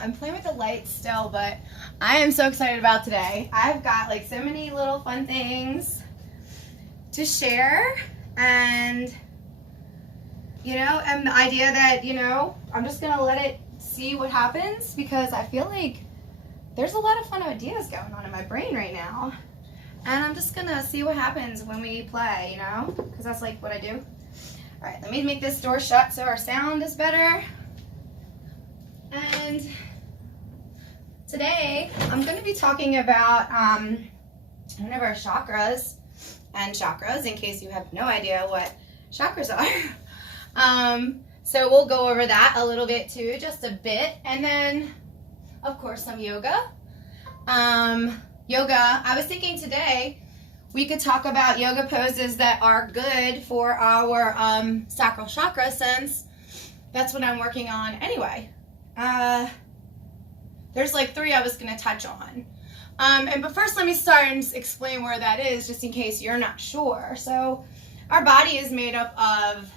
I'm playing with the lights still, but I am so excited about today. I've got like so many little fun things to share, and and the idea that, I'm just gonna let it see what happens, because I feel like there's a lot of fun ideas going on in my brain right now. And I'm just gonna see what happens when we play, because that's like what I do. All right, let me make this door shut so our sound is better. And today I'm going to be talking about one of our chakras, in case you have no idea what chakras are. So we'll go over that a little bit too, just a bit. And then, of course, some yoga. I was thinking today we could talk about yoga poses that are good for our sacral chakra, since that's what I'm working on anyway. There's like 3 I was going to touch on. But first let me start and just explain where that is, just in case you're not sure. So our body is made up of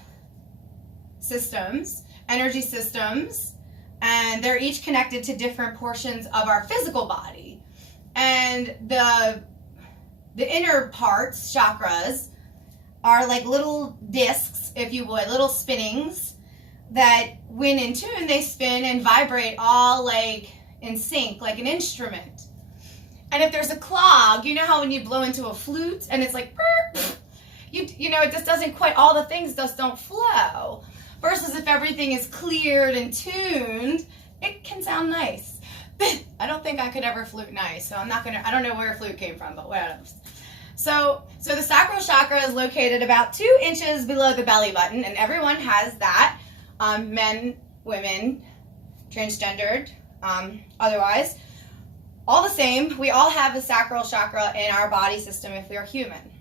systems, energy systems, and they're each connected to different portions of our physical body. And the inner parts, chakras, are like little discs, if you would, little spinnings that when in tune, they spin and vibrate all like in sync, like an instrument. And if there's a clog, you know how when you blow into a flute and it's like, it just doesn't quite, all the things just don't flow. Versus if everything is cleared and tuned, it can sound nice. I don't think I could ever flute nice, so I don't know where a flute came from, but whatever. So the sacral chakra is located about 2 inches below the belly button, and everyone has that. Men, women, transgendered, otherwise. All the same, we all have a sacral chakra in our body system if we are human.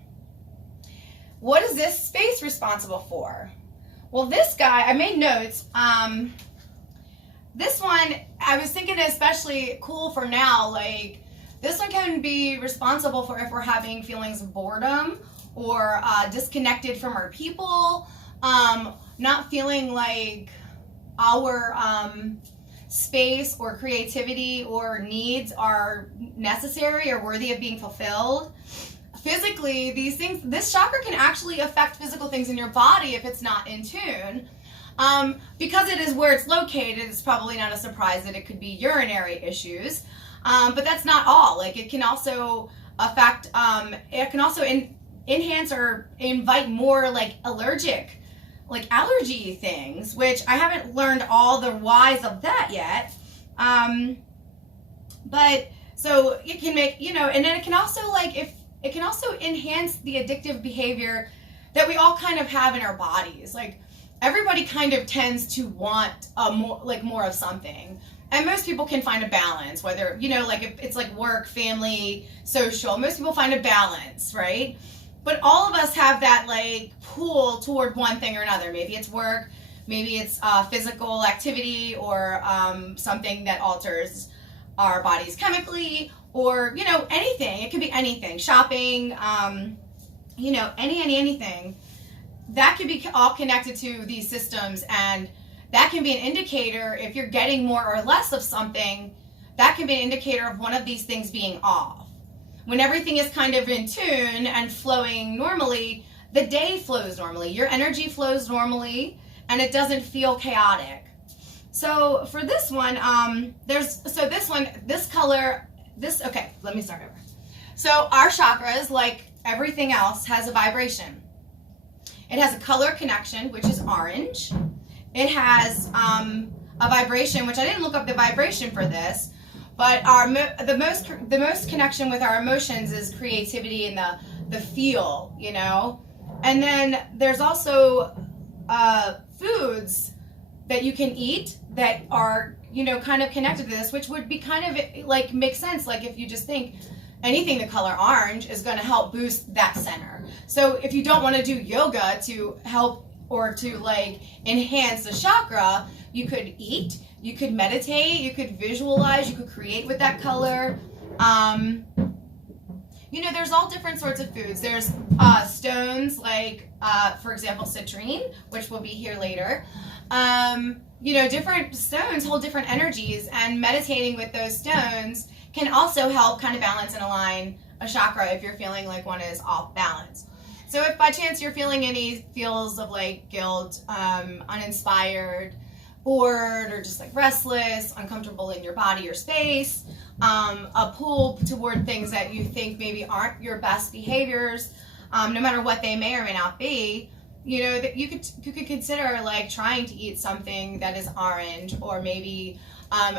What is this space responsible for? Well, this guy, I made notes. This one, I was thinking especially cool for now, like this one can be responsible for if we're having feelings of boredom or disconnected from our people, not feeling like our space or creativity or needs are necessary or worthy of being fulfilled. Physically, this chakra can actually affect physical things in your body if it's not in tune. Because it is where it's located, it's probably not a surprise that it could be urinary issues. But that's not all. Like it can also affect, enhance or invite more like allergy things, which I haven't learned all the whys of that yet. But so it can make, and then it can also it can also enhance the addictive behavior that we all kind of have in our bodies. Like everybody kind of tends to want more of something. And most people can find a balance, whether, if it's like work, family, social, most people find a balance, right? But all of us have that like pull toward one thing or another. Maybe it's work, maybe it's physical activity, or something that alters our bodies chemically, or, anything. It could be anything. Shopping, anything. That could be all connected to these systems, and that can be an indicator if you're getting more or less of something. That can be an indicator of one of these things being off. When everything is kind of in tune and flowing normally, the day flows normally, your energy flows normally, and it doesn't feel chaotic. So for this one, okay, let me start over. So our chakras, like everything else, has a vibration. It has a color connection, which is orange. It has a vibration, which I didn't look up the vibration for this, but the most connection with our emotions is creativity and the feel, And then there's also foods that you can eat that are, kind of connected to this, which would be kind of like make sense. Like if you just think anything the color orange is going to help boost that center. So if you don't want to do yoga to help or to like enhance the chakra, you could eat, you could meditate, you could visualize, you could create with that color. There's all different sorts of foods. There's stones like, for example, citrine, which will be here later. different stones hold different energies, and meditating with those stones can also help kind of balance and align a chakra if you're feeling like one is off balance. So if by chance you're feeling any feels of like guilt, uninspired, bored, or just like restless, uncomfortable in your body or space, a pull toward things that you think maybe aren't your best behaviors, no matter what they may or may not be, that you could consider like trying to eat something that is orange, or maybe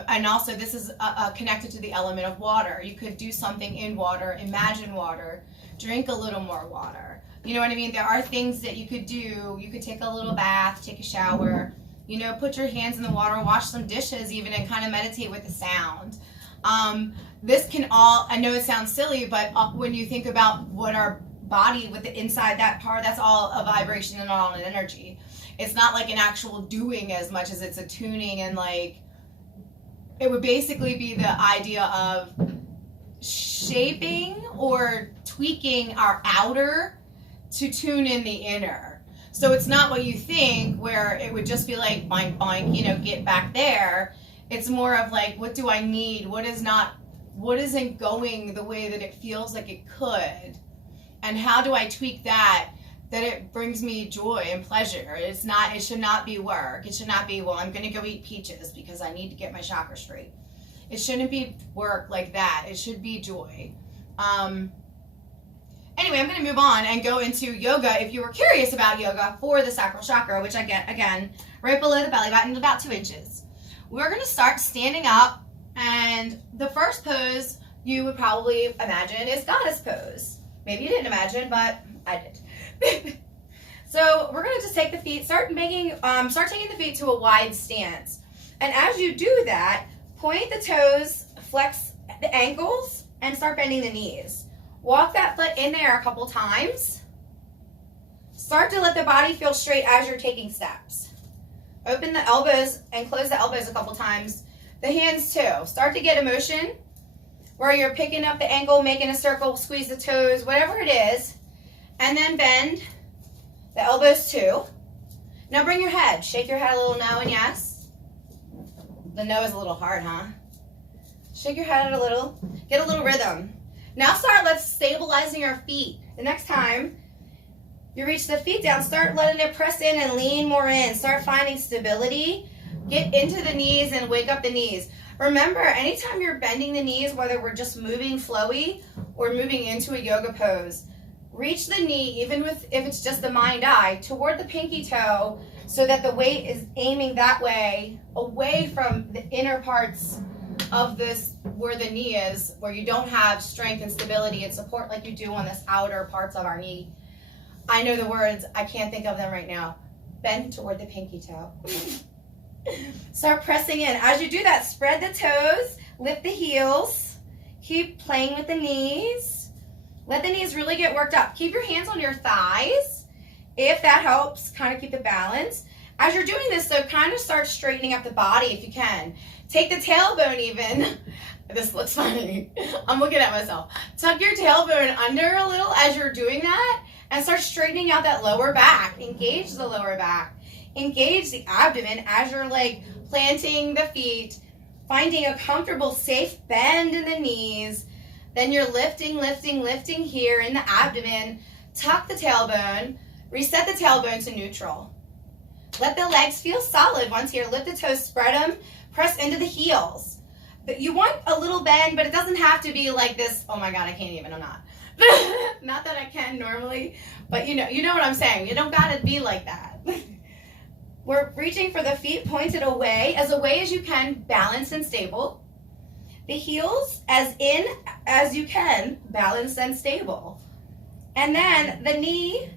and also this is connected to the element of water. You could do something in water, imagine water, drink a little more water. You know what I mean? There are things that you could do. You could take a little bath, take a shower, put your hands in the water, wash some dishes even, and kind of meditate with the sound. This can all, I know it sounds silly, but when you think about what our body with the inside that part, that's all a vibration and all an energy. It's not like an actual doing as much as it's a tuning, and like it would basically be the idea of shaping or tweaking our outer to tune in the inner. So it's not what you think, where it would just be like boink boink, get back there. It's more of like, what do I need? What isn't going the way that it feels like it could? And how do I tweak that it brings me joy and pleasure? It should not be work. It should not be, well, I'm going to go eat peaches because I need to get my chakra straight. It shouldn't be work like that. It should be joy. Anyway, I'm going to move on and go into yoga. If you were curious about yoga for the sacral chakra, which I get, again, right below the belly button, about 2 inches. We're going to start standing up, and the first pose you would probably imagine is goddess pose. Maybe you didn't imagine, but I did. So we're going to just take the feet, start taking the feet to a wide stance. And as you do that, point the toes, flex the ankles, and start bending the knees. Walk that foot in there a couple times. Start to let the body feel straight as you're taking steps. Open the elbows and close the elbows a couple times. The hands too. Start to get emotion where you're picking up the ankle, making a circle, squeeze the toes, whatever it is. And then bend the elbows too. Now bring your head. Shake your head a little no and yes. The no is a little hard, huh? Shake your head a little. Get a little rhythm. Now let's stabilizing our feet. The next time you reach the feet down, start letting it press in and lean more in. Start finding stability. Get into the knees and wake up the knees. Remember, anytime you're bending the knees, whether we're just moving flowy or moving into a yoga pose, reach the knee, even if it's just the mind eye, toward the pinky toe, so that the weight is aiming that way, away from the inner parts of this, where the knee is, where you don't have strength and stability and support like you do on this outer parts of our knee. I know the words, I can't think of them right now. Bend toward the pinky toe. Start pressing in. As you do that, spread the toes, lift the heels, keep playing with the knees. Let the knees really get worked up. Keep your hands on your thighs, if that helps, kind of keep the balance. As you're doing this, though, kind of start straightening up the body if you can. Take the tailbone even. This looks funny. I'm looking at myself. Tuck your tailbone under a little as you're doing that, and start straightening out that lower back. Engage the lower back. Engage the abdomen as you're like planting the feet, finding a comfortable, safe bend in the knees. Then you're lifting here in the abdomen. Tuck the tailbone. Reset the tailbone to neutral. Let the legs feel solid once here. Lift the toes, spread them, press into the heels. You want a little bend, but it doesn't have to be like this. Oh my God, I can't even, I'm not. Not that I can normally, but you know what I'm saying. You don't gotta be like that. We're reaching for the feet pointed away as you can, balanced and stable. The heels as you can, balanced and stable. And then the knee,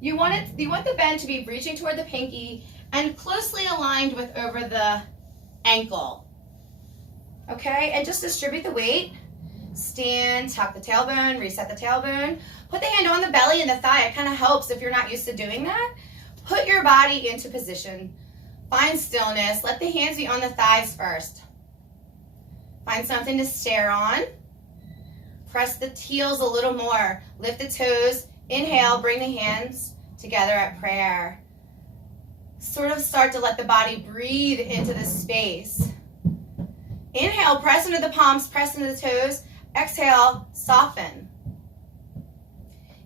you want the bend to be reaching toward the pinky and closely aligned with over the ankle. Okay, and just distribute the weight. Stand, tuck the tailbone, reset the tailbone. Put the hand on the belly and the thigh. It kind of helps if you're not used to doing that. Put your body into position. Find stillness. Let the hands be on the thighs first. Find something to stare on. Press the heels a little more. Lift the toes. Inhale, bring the hands together at prayer. Sort of start to let the body breathe into the space. Inhale, press into the palms, press into the toes. Exhale, soften.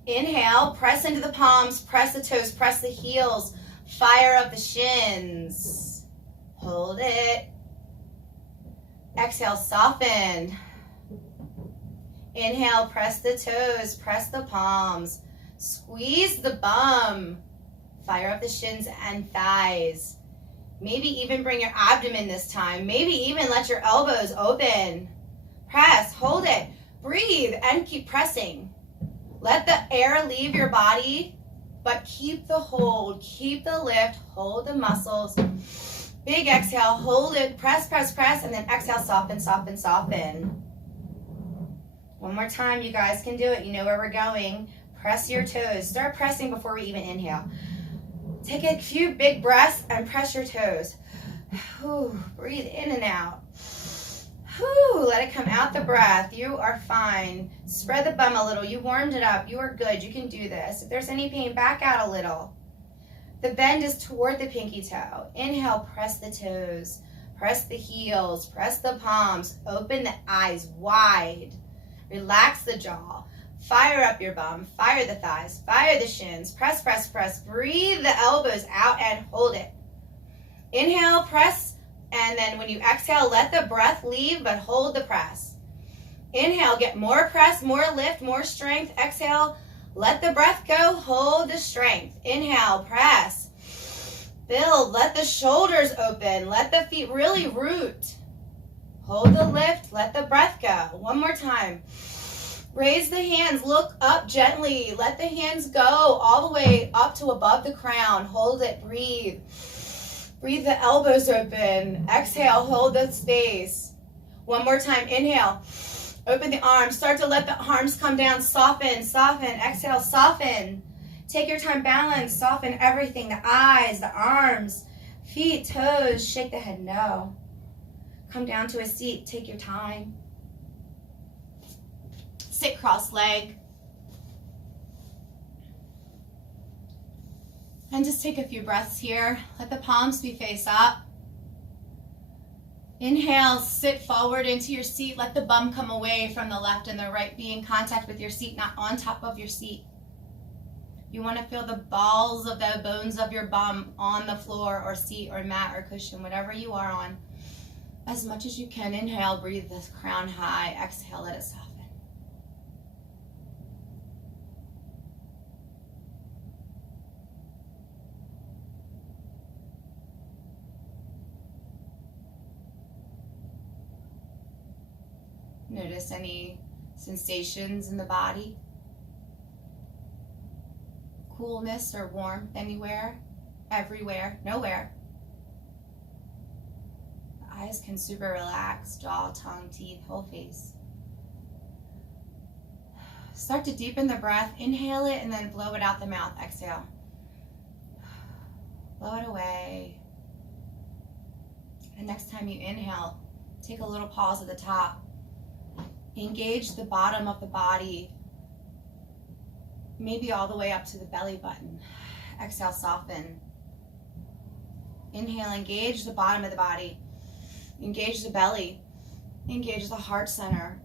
Inhale, press into the palms, press the toes, press the heels. Fire up the shins. Hold it. Exhale, soften. Inhale, press the toes, press the palms. Squeeze the bum. Fire up the shins and thighs. Maybe even bring your abdomen this time. Maybe even let your elbows open. Press, hold it, breathe, and keep pressing. Let the air leave your body, but keep the hold, keep the lift, hold the muscles. Big exhale, hold it, press, press, press, and then exhale, soften, soften, soften. One more time, you guys can do it. You know where we're going. Press your toes. Start pressing before we even inhale. Take a few big breaths and press your toes. Whew, breathe in and out. Whew, let it come out the breath. You are fine. Spread the bum a little. You warmed it up. You are good. You can do this. If there's any pain, back out a little. The bend is toward the pinky toe. Inhale, press the toes. Press the heels. Press the palms. Open the eyes wide. Relax the jaw. Fire up your bum. Fire the thighs. Fire the shins. Press, press, press. Breathe the elbows out and hold it. Inhale, press. And then when you exhale, let the breath leave, but hold the press. Inhale, get more press, more lift, more strength. Exhale, let the breath go, hold the strength. Inhale, press. Build, let the shoulders open. Let the feet really root. Hold the lift, let the breath go. One more time. Raise the hands, look up gently. Let the hands go all the way up to above the crown. Hold it, breathe. Breathe the elbows open. Exhale, hold the space. One more time, inhale. Open the arms, start to let the arms come down. Soften, soften, exhale, soften. Take your time, balance, soften everything. The eyes, the arms, feet, toes, shake the head, no. Come down to a seat, take your time. Sit cross-legged. And just take a few breaths here. Let the palms be face up. Inhale, sit forward into your seat. Let the bum come away from the left and the right. Be in contact with your seat, not on top of your seat. You want to feel the balls of the bones of your bum on the floor or seat or mat or cushion, whatever you are on. As much as you can. Inhale, breathe the crown high. Exhale, let it soften. Notice any sensations in the body. Coolness or warmth anywhere, everywhere, nowhere. The eyes can super relax, jaw, tongue, teeth, whole face. Start to deepen the breath. Inhale it and then blow it out the mouth. Exhale. Blow it away. And next time you inhale, take a little pause at the top. Engage the bottom of the body, maybe all the way up to the belly button. Exhale, soften. Inhale, engage the bottom of the body. Engage the belly. Engage the heart center.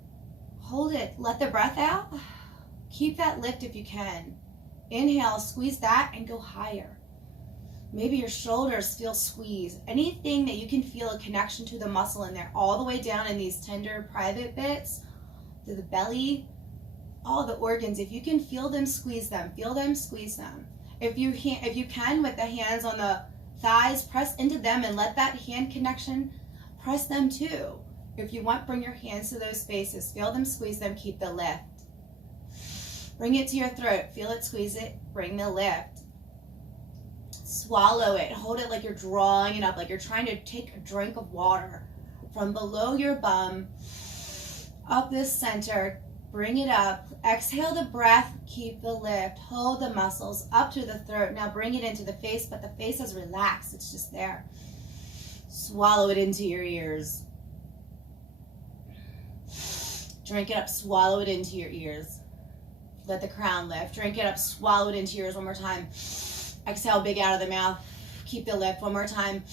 Hold it. Let the breath out. Keep that lift if you can. Inhale, squeeze that and go higher. Maybe your shoulders feel squeezed. Anything that you can feel a connection to the muscle in there, all the way down in these tender private bits, to the belly, all the organs. If you can feel them, squeeze them. Feel them, squeeze them. If you can, with the hands on the thighs, press into them and let that hand connection, press them too. If you want, bring your hands to those spaces. Feel them, squeeze them, keep the lift. Bring it to your throat. Feel it, squeeze it, bring the lift. Swallow it. Hold it like you're drawing it up, like you're trying to take a drink of water from below your bum, up this center. Bring it up. Exhale the breath. Keep the lift. Hold the muscles up to the throat. Now bring it into the face, but the face is relaxed. It's just there. Swallow it into your ears. Drink it up. Swallow it into your ears. Let the crown lift. Drink it up. Swallow it into yours one more time. Exhale big out of the mouth. Keep the lift. One more time.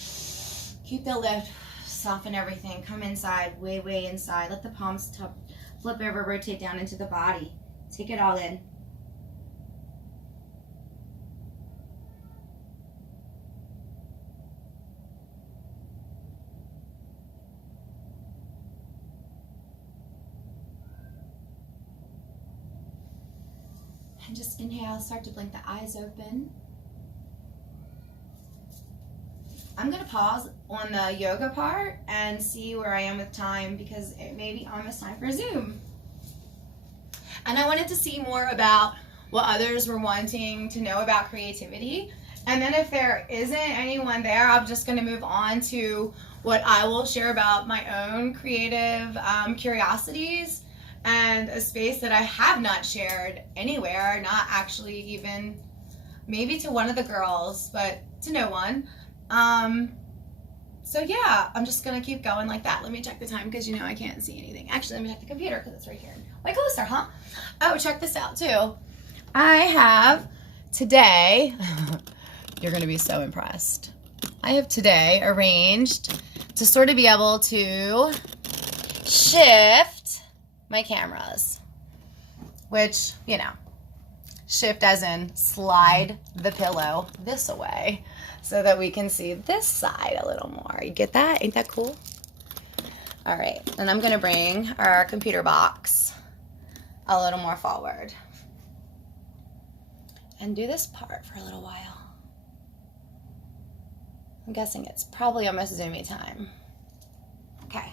Keep the lift. Soften everything. Come inside. Way, way inside. Let the palms flip over, rotate down into the body. Take it all in. And just inhale, start to blink the eyes open. I'm going to pause on the yoga part and see where I am with time because it may be almost time for Zoom. And I wanted to see more about what others were wanting to know about creativity. And then if there isn't anyone there, I'm just going to move on to what I will share about my own creative curiosities and a space that I have not shared anywhere, not actually even maybe to one of the girls, but to no one. So yeah, I'm just gonna keep going like that. Let me check the time because I can't see anything. Actually, let me check the computer because it's right here. Way closer, huh? Oh, check this out too. I have today, you're gonna be so impressed. I have today arranged to sort of be able to shift my cameras, which, shift as in slide the pillow this away so that we can see this side a little more. You get that? Ain't that cool? All right, and I'm gonna bring our computer box a little more forward and do this part for a little while. I'm guessing it's probably almost Zoomy time. Okay,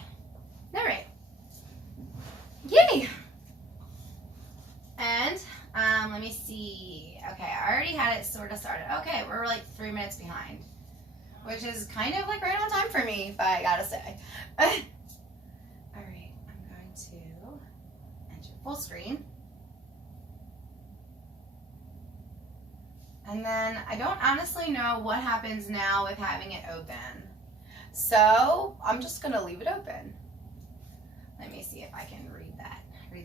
all right. Yay! And let me see. Okay, I already had it sort of started. Okay, we're like 3 minutes behind, which is kind of like right on time for me, if I gotta say. All right, I'm going to enter full screen. And then I don't honestly know what happens now with having it open. So I'm just gonna leave it open. Let me see if I can read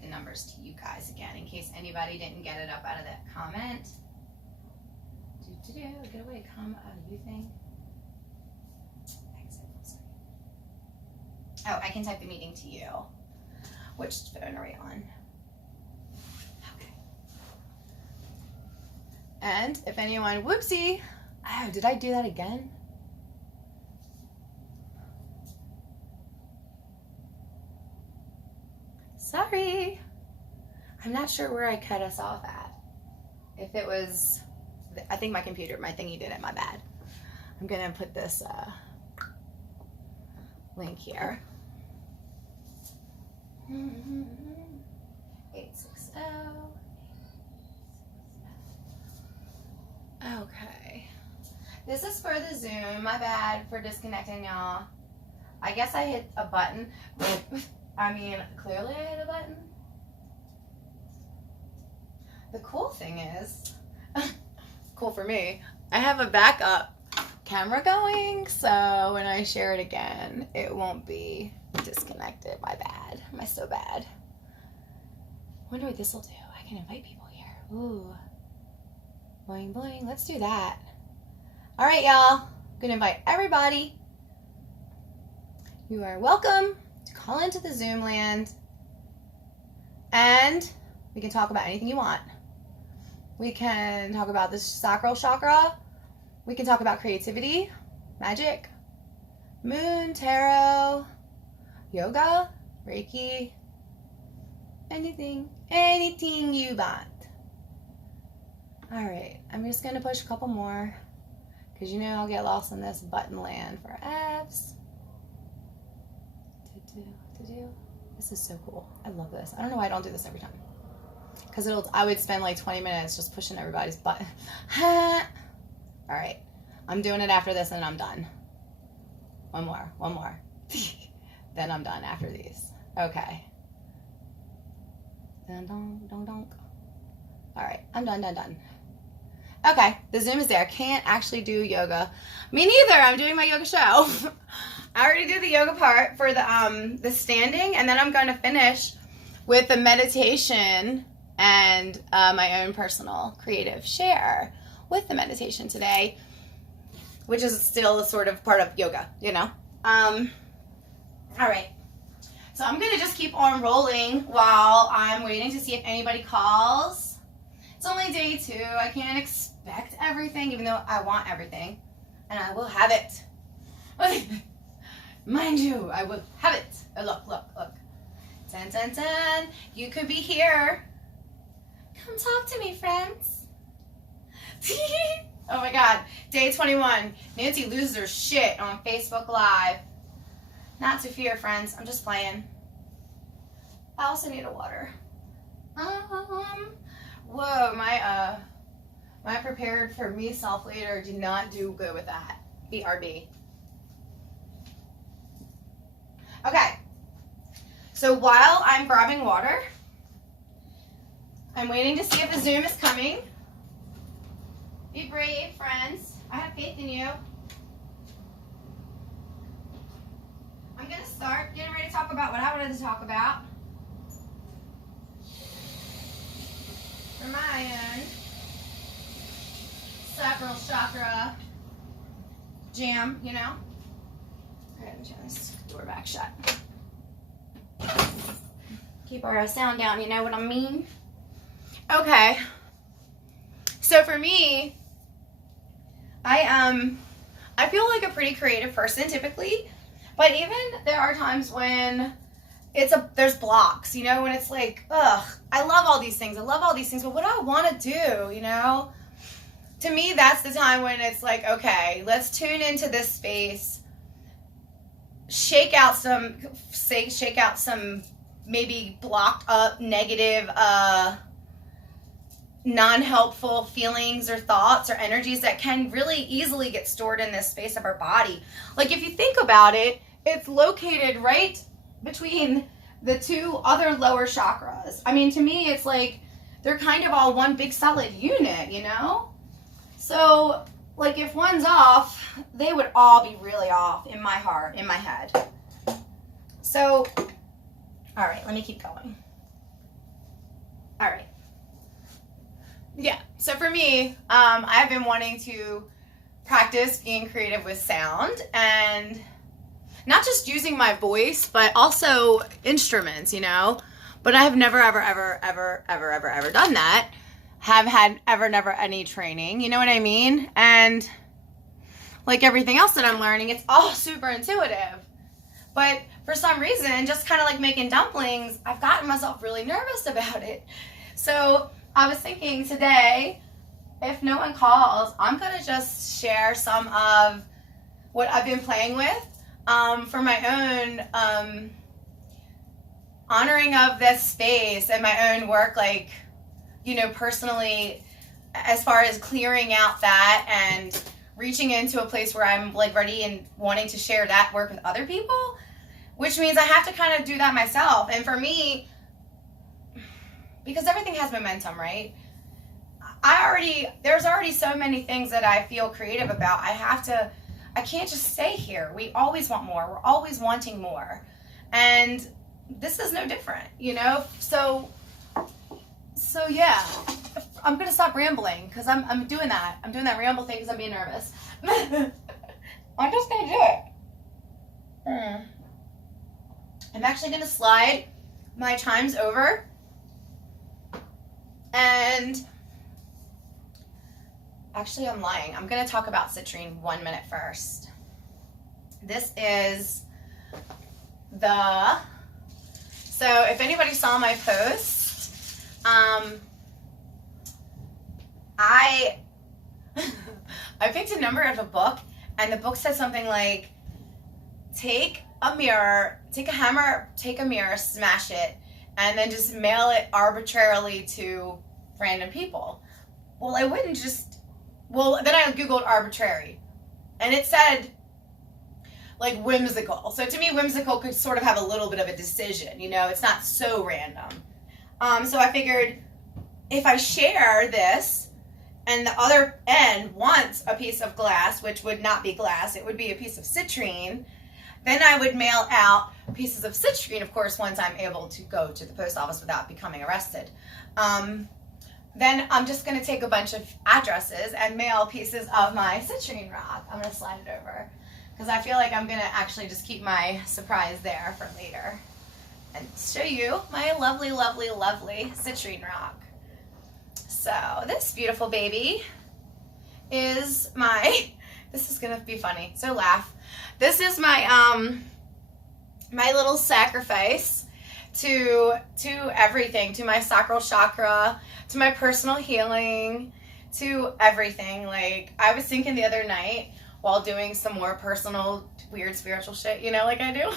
the numbers to you guys again in case anybody didn't get it up out of that comment. Get away, come out of you thing. Exit full screen. Oh, I can type the meeting to you. Which phone are we on? Okay. And if anyone, whoopsie, oh, did I do that again? Sorry. I'm not sure where I cut us off at. If it was, I think my thingy did it, my bad. I'm gonna put this link here. 860. Okay. This is for the Zoom. My bad for disconnecting y'all. I guess I hit a button. I mean, clearly I hit a button. The cool thing is, cool for me, I have a backup camera going, so when I share it again, it won't be disconnected. My bad. Am I so bad? Wonder what this will do. I can invite people here. Ooh. Boing, boing. Let's do that. All right, y'all. I'm going to invite everybody. You are welcome to call into the Zoom land, and we can talk about anything you want. We can talk about the sacral chakra. We can talk about creativity, magic, moon, tarot, yoga, Reiki, anything you want. All right, I'm just gonna push a couple more because I'll get lost in this button land for F's. This is so cool. I love this. I don't know why I don't do this every time. Because I would spend like 20 minutes just pushing everybody's button. All right. I'm doing it after this and I'm done. One more. Then I'm done after these. Okay. All right. I'm done. Okay. The Zoom is there. Can't actually do yoga. Me neither. I'm doing my yoga show. I already did the yoga part for the standing, and then I'm going to finish with the meditation and my own personal creative share with the meditation today. which is still a sort of part of yoga, you know? All right. So I'm going to just keep on rolling while I'm waiting to see if anybody calls. It's only day 2. I can't expect everything, even though I want everything. And I will have it. Mind you, I will have it. Oh, look. Dun, dun, dun. You could be here. Come talk to me, friends. Oh my God. Day 21. Nancy loses her shit on Facebook Live. Not to fear, friends. I'm just playing. I also need a water. Whoa, my prepared for me self later did not do good with that. BRB. Okay. So while I'm grabbing water, I'm waiting to see if the Zoom is coming. Be brave, friends. I have faith in you. I'm going to start getting ready to talk about what I wanted to talk about. For my own sacral chakra jam, you know? All right, let me turn this door back shut. Keep our sound down, you know what I mean? Okay. So for me, I feel like a pretty creative person typically, but even there are times when there's blocks, you know, when it's like, ugh, I love all these things, but what do I want to do, you know? To me, that's the time when it's like, okay, let's tune into this space, shake out some maybe blocked up negative, non-helpful feelings or thoughts or energies that can really easily get stored in this space of our body. Like if you think about it, it's located right between the 2 other lower chakras. I mean, to me, it's like they're kind of all one big solid unit, you know? So, like if one's off, they would all be really off in my heart, in my head. So, all right, let me keep going. All right. Yeah, so for me, I've been wanting to practice being creative with sound and not just using my voice, but also instruments, you know? But I have never, ever done that. Have had never any training, you know what I mean? And like everything else that I'm learning, it's all super intuitive. But for some reason, just kind of like making dumplings, I've gotten myself really nervous about it. So I was thinking today, if no one calls, I'm going to just share some of what I've been playing with for my own honoring of this space and my own work, like, you know, personally, as far as clearing out that and reaching into a place where I'm like ready and wanting to share that work with other people, which means I have to kind of do that myself. And for me, because everything has momentum, right? There's already so many things that I feel creative about. I can't just stay here. We always want more. We're always wanting more. And this is no different, you know? So yeah, I'm going to stop rambling because I'm doing that. I'm doing that ramble thing because I'm being nervous. I'm just going to do it. I'm actually going to slide my chimes over. And actually, I'm lying. I'm going to talk about citrine 1 minute first. This is so if anybody saw my post, I picked a number of a book, and the book said something like, take a mirror, smash it, and then just mail it arbitrarily to random people. Well, then I Googled arbitrary, and it said, like, whimsical. So to me, whimsical could sort of have a little bit of a decision, you know? It's not so random. So I figured if I share this and the other end wants a piece of glass, which would not be glass, it would be a piece of citrine, then I would mail out pieces of citrine, of course, once I'm able to go to the post office without becoming arrested. then I'm just going to take a bunch of addresses and mail pieces of my citrine rock. I'm going to slide it over because I feel like I'm going to actually just keep my surprise there for later and show you my lovely, lovely, lovely citrine rock. So this beautiful baby is my, this is going to be funny, so laugh. This is my, my little sacrifice to everything, to my sacral chakra, to my personal healing, to everything. Like, I was thinking the other night while doing some more personal, weird spiritual shit, you know, like I do.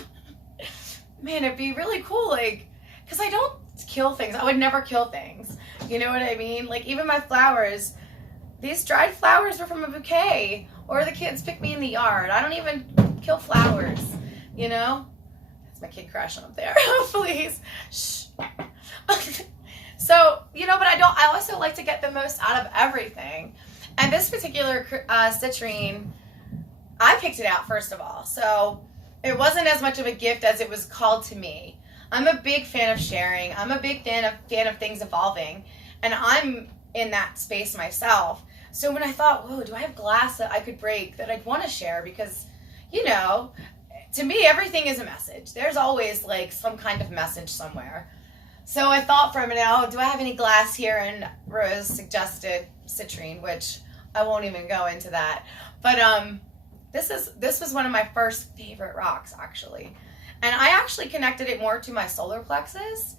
Man, it'd be really cool, like, because I don't kill things. I would never kill things. You know what I mean? Like, even my flowers, these dried flowers were from a bouquet, or the kids picked me in the yard. I don't even kill flowers, you know? That's my kid crashing up there. Please. Shh. So, you know, but I also like to get the most out of everything. And this particular citrine, I picked it out first of all. So it wasn't as much of a gift as it was called to me. I'm a big fan of sharing. I'm a big fan of things evolving. And I'm in that space myself. So when I thought, whoa, do I have glass that I could break that I'd want to share? Because, you know, to me, everything is a message. There's always like some kind of message somewhere. So I thought for a minute, oh, do I have any glass here? And Rose suggested citrine, which I won't even go into that. But this was one of my first favorite rocks, actually. And I actually connected it more to my solar plexus.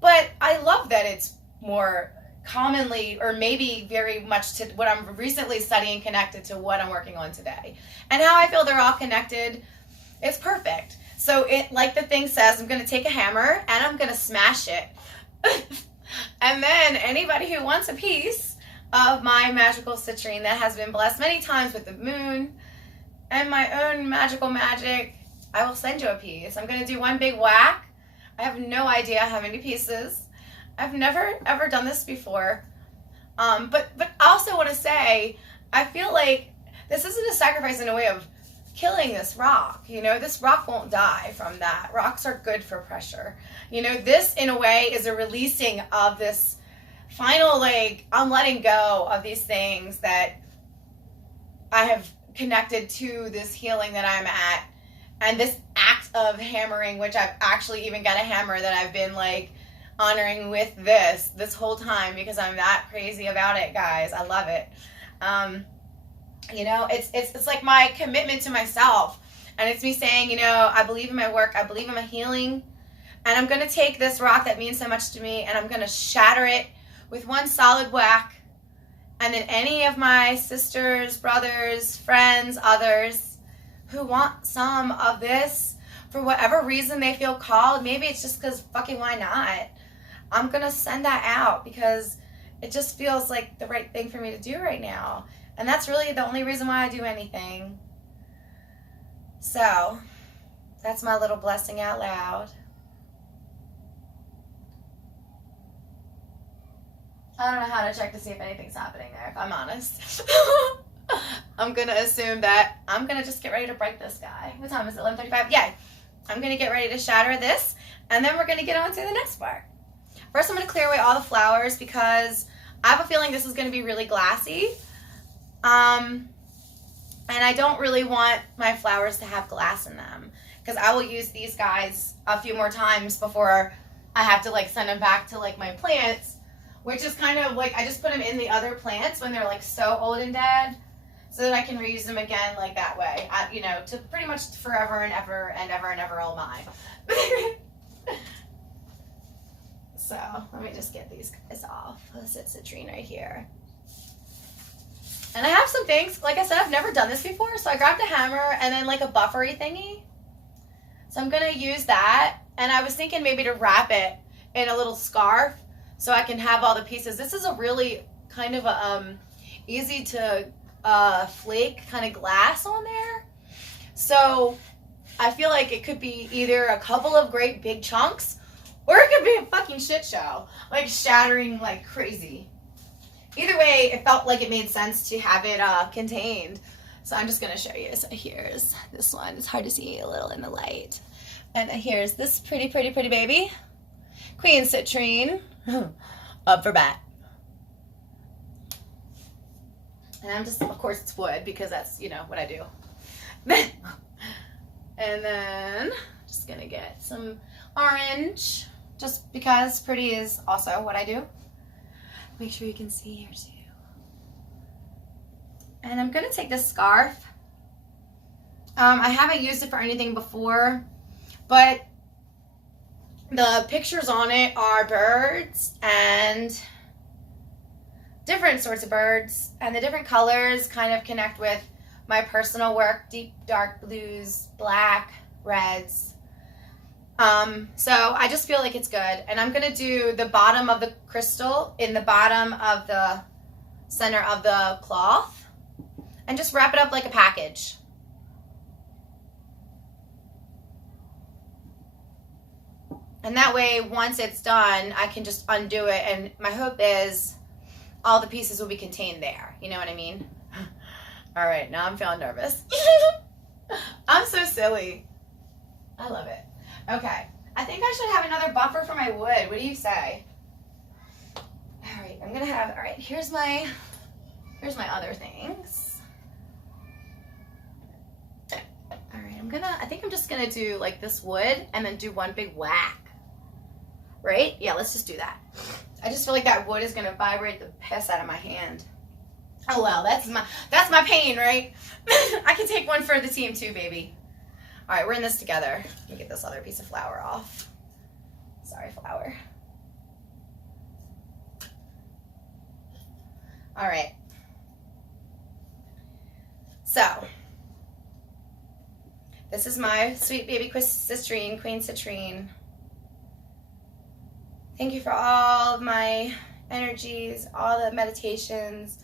But I love that it's more commonly, or maybe very much to what I'm recently studying, connected to what I'm working on today. And how I feel they're all connected, it's perfect. So it, like the thing says, I'm going to take a hammer and I'm going to smash it. And then anybody who wants a piece of my magical citrine that has been blessed many times with the moon and my own magical magic, I will send you a piece. I'm going to do one big whack. I have no idea how many pieces. I've never ever done this before. But I also want to say, I feel like this isn't a sacrifice in a way of killing this rock. You know, this rock won't die from that. Rocks are good for pressure. You know, this in a way is a releasing of this final, like, I'm letting go of these things that I have connected to this healing that I'm at. And this act of hammering, which I've actually even got a hammer that I've been like honoring with this whole time because I'm that crazy about it, guys. I love it. You know, it's like my commitment to myself. And it's me saying, you know, I believe in my work. I believe in my healing. And I'm going to take this rock that means so much to me and I'm going to shatter it with one solid whack. And then any of my sisters, brothers, friends, others who want some of this for whatever reason they feel called, maybe it's just because fucking why not? I'm going to send that out because it just feels like the right thing for me to do right now. And that's really the only reason why I do anything. So, that's my little blessing out loud. I don't know how to check to see if anything's happening there, if I'm honest. I'm going to assume that I'm going to just get ready to break this guy. What time is it? 11:35? Yeah. I'm going to get ready to shatter this, and then we're going to get on to the next part. First, I'm going to clear away all the flowers because I have a feeling this is going to be really glassy. And I don't really want my flowers to have glass in them because I will use these guys a few more times before I have to like send them back to like my plants, which is kind of like I just put them in the other plants when they're like so old and dead so that I can reuse them again like that way, you know, to pretty much forever and ever and ever and ever all mine. So let me just get these guys off. This is citrine right here. And I have some things, like I said, I've never done this before, so I grabbed a hammer and then like a buffery thingy. So I'm going to use that, and I was thinking maybe to wrap it in a little scarf so I can have all the pieces. This is a really kind of a, easy to flake kind of glass on there. So I feel like it could be either a couple of great big chunks or it could be a fucking shit show, like shattering like crazy. Either way, it felt like it made sense to have it contained. So I'm just going to show you. So here's this one. It's hard to see a little in the light. And here's this pretty, pretty, pretty baby. Queen citrine. Up for bat. And I'm just, of course it's wood because that's, you know, what I do. And then just gonna get some orange just because pretty is also what I do. Make sure you can see here too. And I'm gonna take this scarf. I haven't used it for anything before, but the pictures on it are birds and different sorts of birds, and the different colors kind of connect with my personal work: deep dark blues, black, reds. So I just feel like it's good. And I'm gonna do the bottom of the crystal in the bottom of the center of the cloth and just wrap it up like a package. And that way, once it's done, I can just undo it. And my hope is all the pieces will be contained there. You know what I mean? All right, now I'm feeling nervous. I'm so silly. I love it. Okay, I think I should have another buffer for my wood. What do you say? All right, I'm gonna have, all right, here's my other things. All right, I think I'm just gonna do like this wood and then do one big whack. Right? Yeah, let's just do that. I just feel like that wood is gonna vibrate the piss out of my hand. Oh well, that's my pain, right? I can take one for the team too, baby. All right, we're in this together. Let me get this other piece of flour off. Sorry, flour. All right. So, this is my sweet baby citrine, Queen Citrine. Thank you for all of my energies, all the meditations,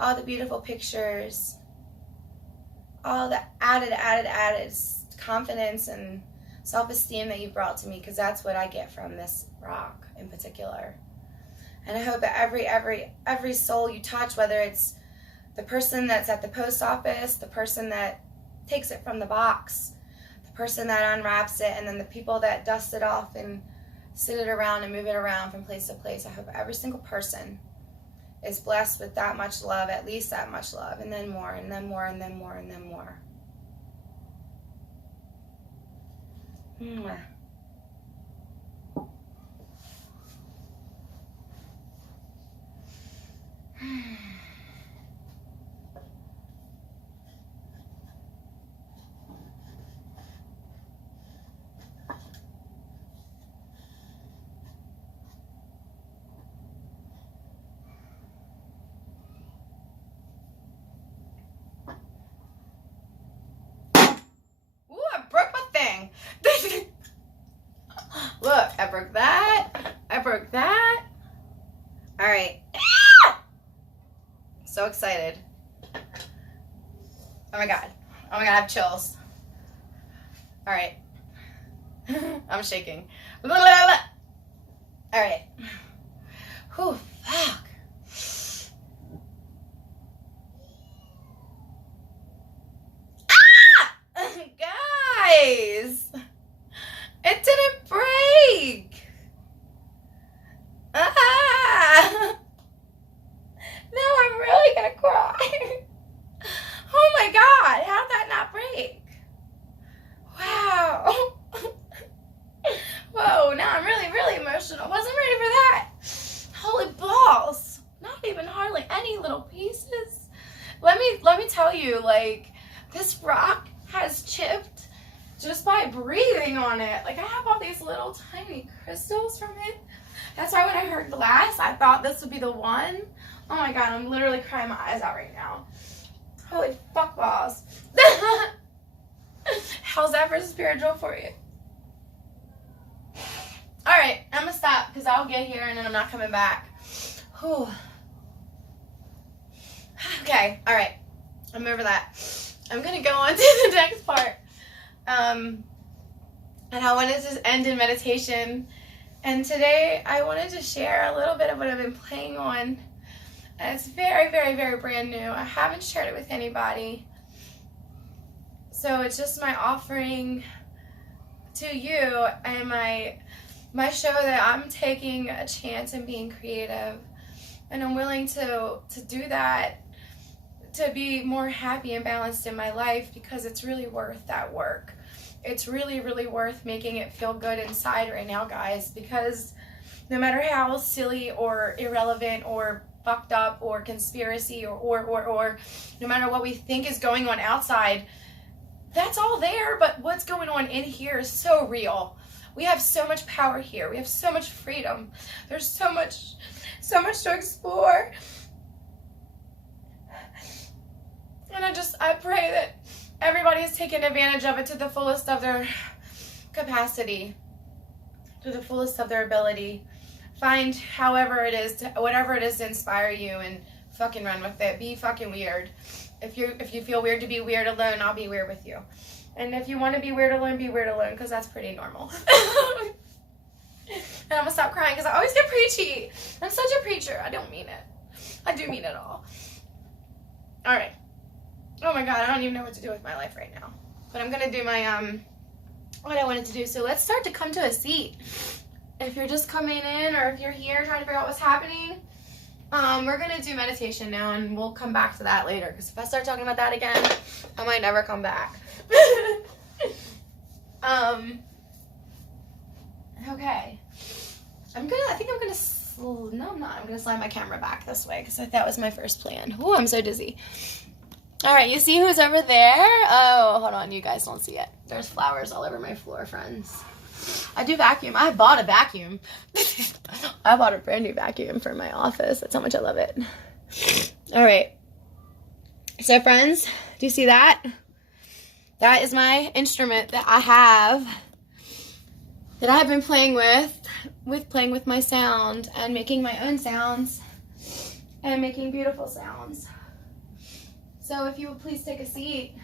all the beautiful pictures, all the added confidence and self-esteem that you brought to me, because that's what I get from this rock in particular. And I hope that every soul you touch, whether it's the person that's at the post office, the person that takes it from the box, the person that unwraps it, and then the people that dust it off and sit it around and move it around from place to place, I hope every single person is blessed with that much love, at least that much love, and then more, and then more, and then more, and then more. Mwah. Look, I broke that. I broke that. All right. So excited. Oh my God. Oh my God, I have chills. All right. I'm shaking. All right. Whew, fuck. Guys. It didn't break. No, I'm really gonna cry. Oh my God, how'd that not break? Wow. Whoa, now I'm really emotional. Wasn't ready for that. Holy balls. Not even hardly any little pieces. Let me tell you, like, this rock has chipped just by breathing on it. Like, I have all these little tiny crystals from it. That's why when I heard glass, I thought this would be the one. Oh my God, I'm literally crying my eyes out right now. Holy fuck balls. How's that for spiritual for you? All right, I'm gonna stop because I'll get here and then I'm not coming back. Whew. Okay, all right, I'm over that. I'm gonna go on to the next part. And I wanted to end in meditation. And today I wanted to share a little bit of what I've been playing on. And it's very, very, very brand new. I haven't shared it with anybody. So it's just my offering to you and my show that I'm taking a chance and being creative. And I'm willing to do that to be more happy and balanced in my life, because it's really worth that work. It's really, really worth making it feel good inside right now, guys, because no matter how silly or irrelevant or fucked up or conspiracy or no matter what we think is going on outside, that's all there, but what's going on in here is so real. We have so much power here. We have so much freedom. There's so much to explore. And I pray that everybody is taking advantage of it to the fullest of their capacity, to the fullest of their ability. Find whatever it is to inspire you, and fucking run with it. Be fucking weird. If you feel weird to be weird alone, I'll be weird with you. And if you want to be weird alone, because that's pretty normal. And I'm gonna stop crying because I always get preachy. I'm such a preacher. I don't mean it. I do mean it all. All right. Oh my God, I don't even know what to do with my life right now. But I'm gonna do my what I wanted to do. So let's start to come to a seat. If you're just coming in, or if you're here trying to figure out what's happening, we're gonna do meditation now, and we'll come back to that later. Because if I start talking about that again, I might never come back. Okay. I'm gonna slide my camera back this way because that was my first plan. Oh, I'm so dizzy. All right, you see who's over there? Oh, hold on, you guys don't see it. There's flowers all over my floor, friends. I do vacuum. I bought a vacuum. I bought a brand new vacuum for my office. That's how much I love it. All right. So, friends, do you see that? That is my instrument that I have been playing with my sound and making my own sounds and making beautiful sounds. So if you would please take a seat,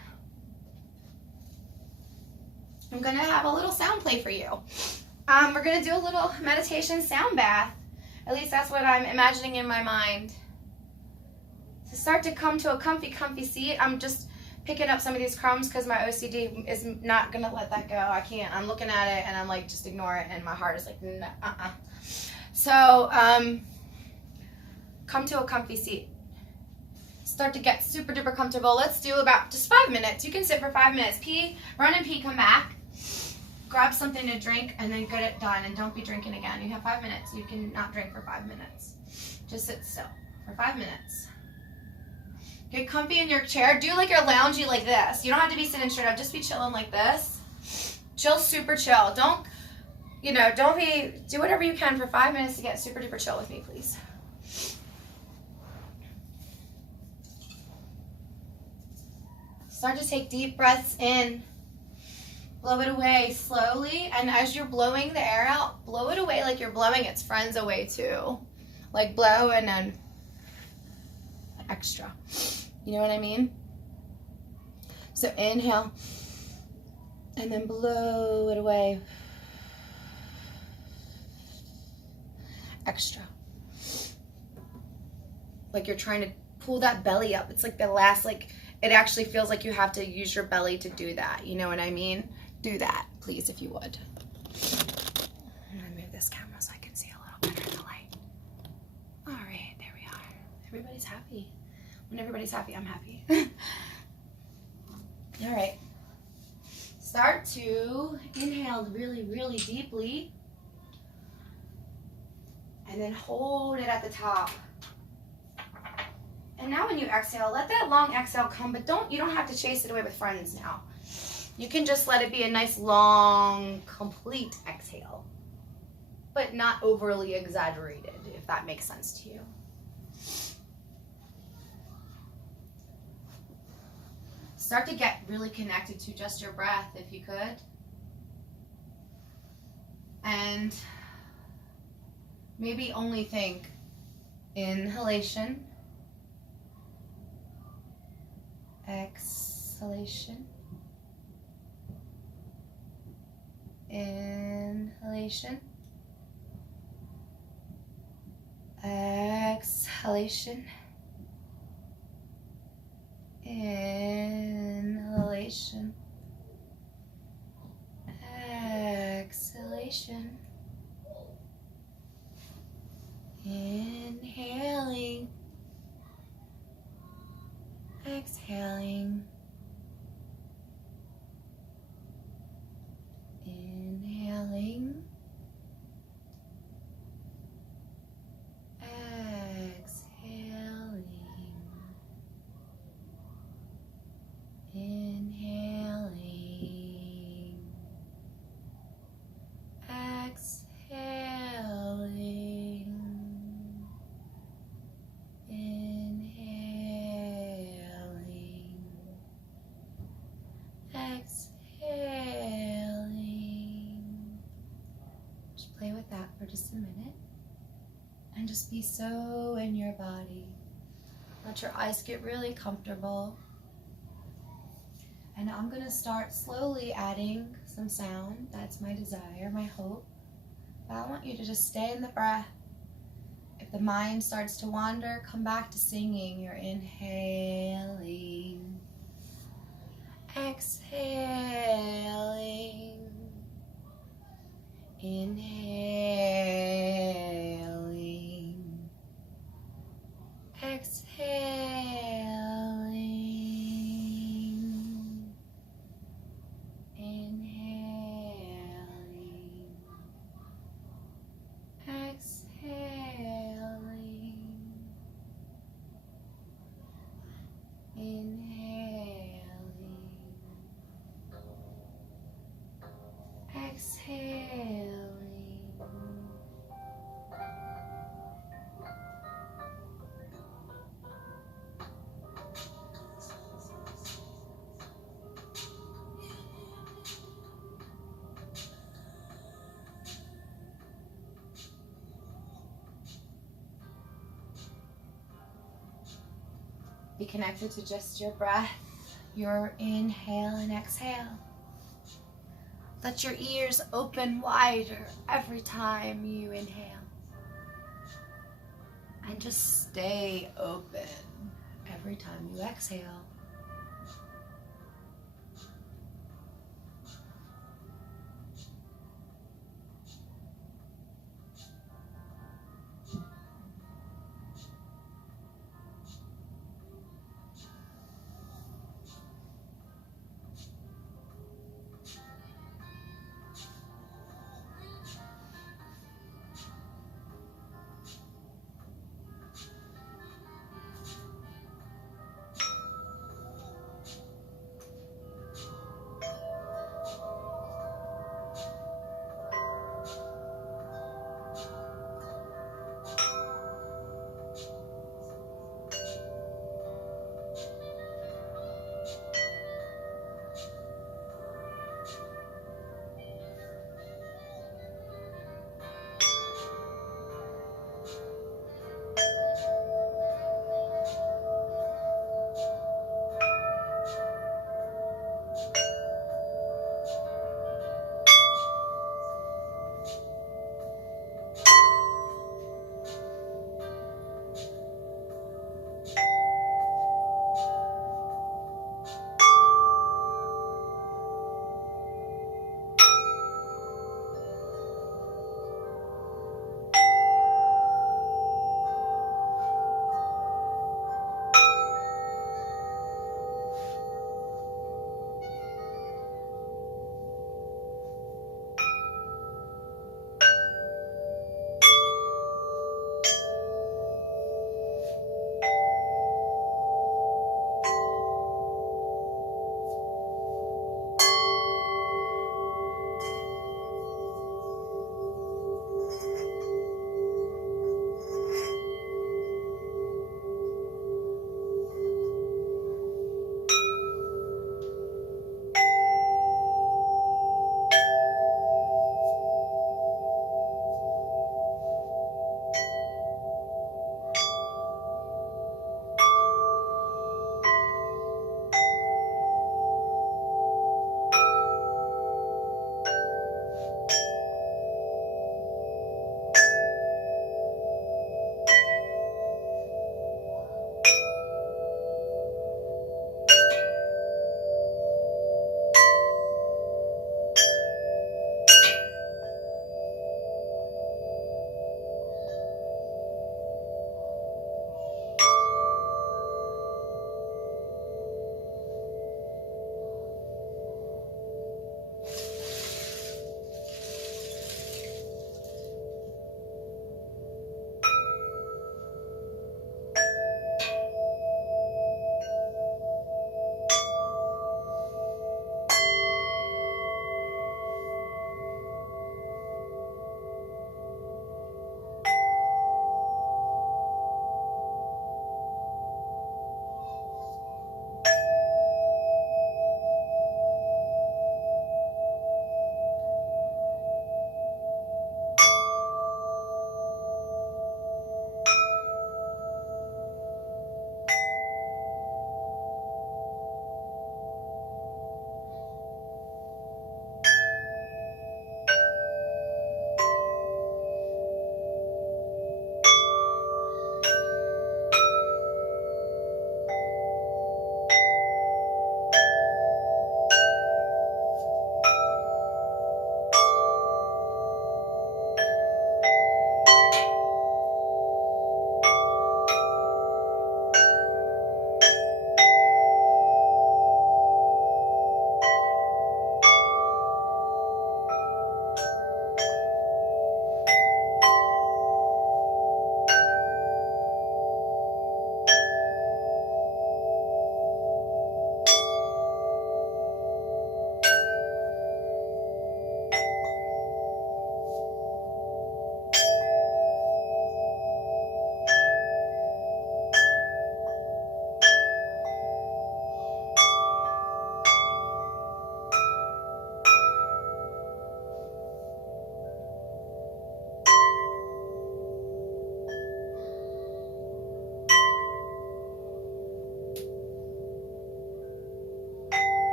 I'm going to have a little sound play for you. We're going to do a little meditation sound bath. At least that's what I'm imagining in my mind. To start to come to a comfy seat, I'm just picking up some of these crumbs because my OCD is not going to let that go. I can't. I'm looking at it and I'm like, just ignore it. And my heart is like, no, So, come to a comfy seat. Start to get super duper comfortable. Let's do about just 5 minutes. You can sit for 5 minutes. Pee, run and pee, come back. Grab something to drink and then get it done. And don't be drinking again. You have 5 minutes. You can not drink for 5 minutes. Just sit still for 5 minutes. Get comfy in your chair. Do like your loungy like this. You don't have to be sitting straight up. Just be chilling like this. Chill, super chill. Do whatever you can for 5 minutes to get super duper chill with me, please. Start to take deep breaths in. Blow it away slowly. And as you're blowing the air out, blow it away like you're blowing its friends away too. Like blow and then extra. You know what I mean? So inhale. And then blow it away. Extra. Like you're trying to pull that belly up. It's like the last, it actually feels like you have to use your belly to do that. You know what I mean? Do that, please, if you would. I'm gonna move this camera so I can see a little better in the light. All right, there we are. Everybody's happy. When everybody's happy, I'm happy. All right. Start to inhale really, really deeply. And then hold it at the top. And now when you exhale, let that long exhale come, but you don't have to chase it away with friends now. You can just let it be a nice long, complete exhale, but not overly exaggerated, if that makes sense to you. Start to get really connected to just your breath, if you could. And maybe only think inhalation, exhalation, inhalation, exhalation, inhalation, exhalation, inhaling, Exhaling. Inhaling. Exhaling. Inhaling. Exhaling. Inhaling. Exhaling. Just play with that for just a minute. And just be so in your body. Let your eyes get really comfortable. And I'm going to start slowly adding some sound. That's my desire, my hope. But I want you to just stay in the breath. If the mind starts to wander, come back to singing. You're inhaling, exhaling, inhaling, exhaling, inhaling, exhaling, inhaling, exhaling. Be connected to just your breath, your inhale and exhale. Let your ears open wider every time you inhale. And just stay open every time you exhale.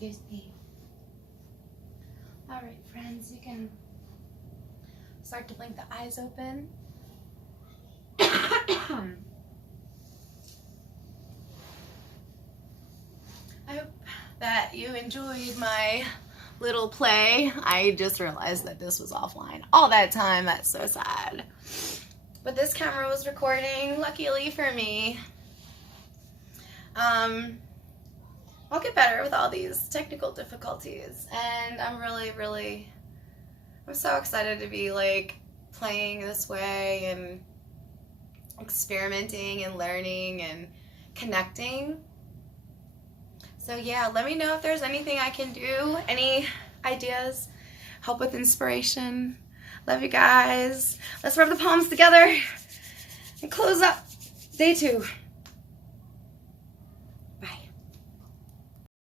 Excuse me. All right, friends, you can start to blink the eyes open. I hope that you enjoyed my little play. I just realized that this was offline all that time. That's so sad. But this camera was recording, luckily for me. I'll get better with all these technical difficulties, and I'm I'm so excited to be like playing this way and experimenting and learning and connecting. So yeah, let me know if there's anything I can do, any ideas, help with inspiration. Love you guys. Let's rub the palms together and close up day 2.